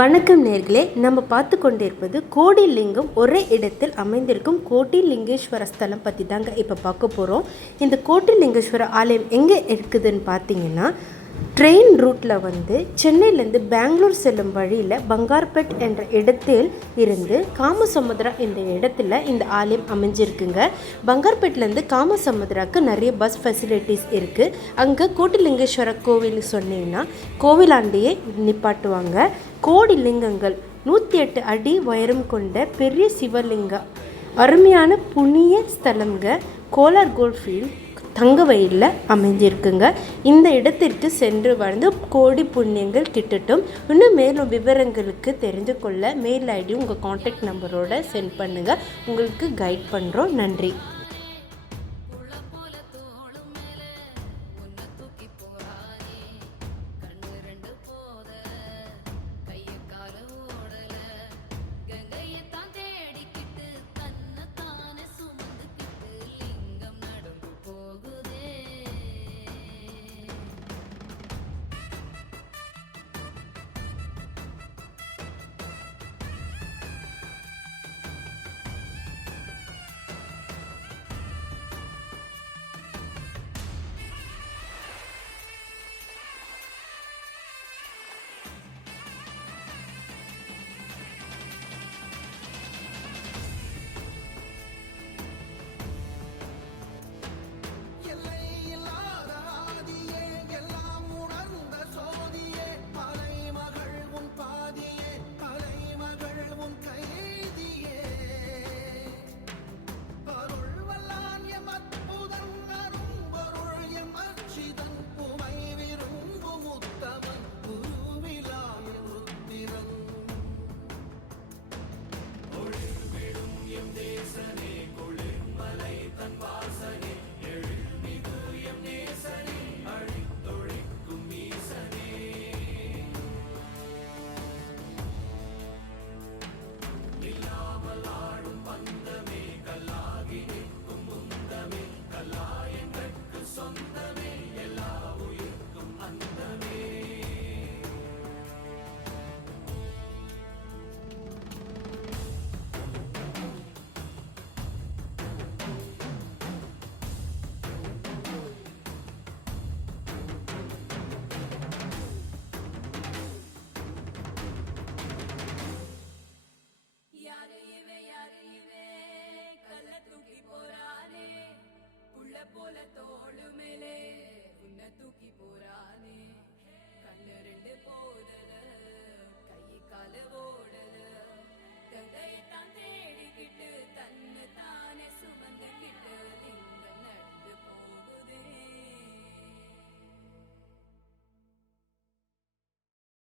வணக்கம் நேர்களே, நம்ம பார்த்து கொண்டிருப்பது கோடிலிங்கம் ஒரே இடத்தில் அமைந்திருக்கும் கோடிலிங்கேஸ்வர ஸ்தலம் பற்றி தாங்க இப்போ பார்க்க போகிறோம். இந்த கோடிலிங்கேஸ்வர ஆலயம் எங்கே இருக்குதுன்னு பார்த்தீங்கன்னா, ட்ரெயின் ரூட்டில் சென்னையிலேருந்து பெங்களூர் செல்லும் வழியில் பங்கார்பேட் என்ற இடத்தில் இருந்து காமசமுத்ரா என்ற இடத்துல இந்த ஆலயம் அமைஞ்சிருக்குங்க. பங்கார்பேட்லேருந்து காமசமுத்ராவுக்கு நிறைய பஸ் ஃபெசிலிட்டிஸ் இருக்குது. அங்கே கோடிலிங்கேஸ்வர கோவில் சொன்னீங்கன்னா கோவிலாண்டியே நிப்பாட்டுவாங்க. கோடி லிங்கங்கள் 108 அடி உயரம் கொண்ட பெரிய சிவலிங்கம், அருமையான புண்ணிய ஸ்தலங்க. கோலார் கோல்ஃபீல்ட் தங்கவயலில் அமைஞ்சிருக்குங்க. இந்த இடத்திற்கு சென்று வந்து கோடி புண்ணியங்கள் கிட்டட்டும். இன்னும் மேலும் விவரங்களுக்கு தெரிந்து கொள்ள மெயில் ஐடி உங்கள் கான்டாக்ட் நம்பரோட சென்ட் பண்ணுங்கள். உங்களுக்கு கைட் பண்ணுறோம். நன்றி.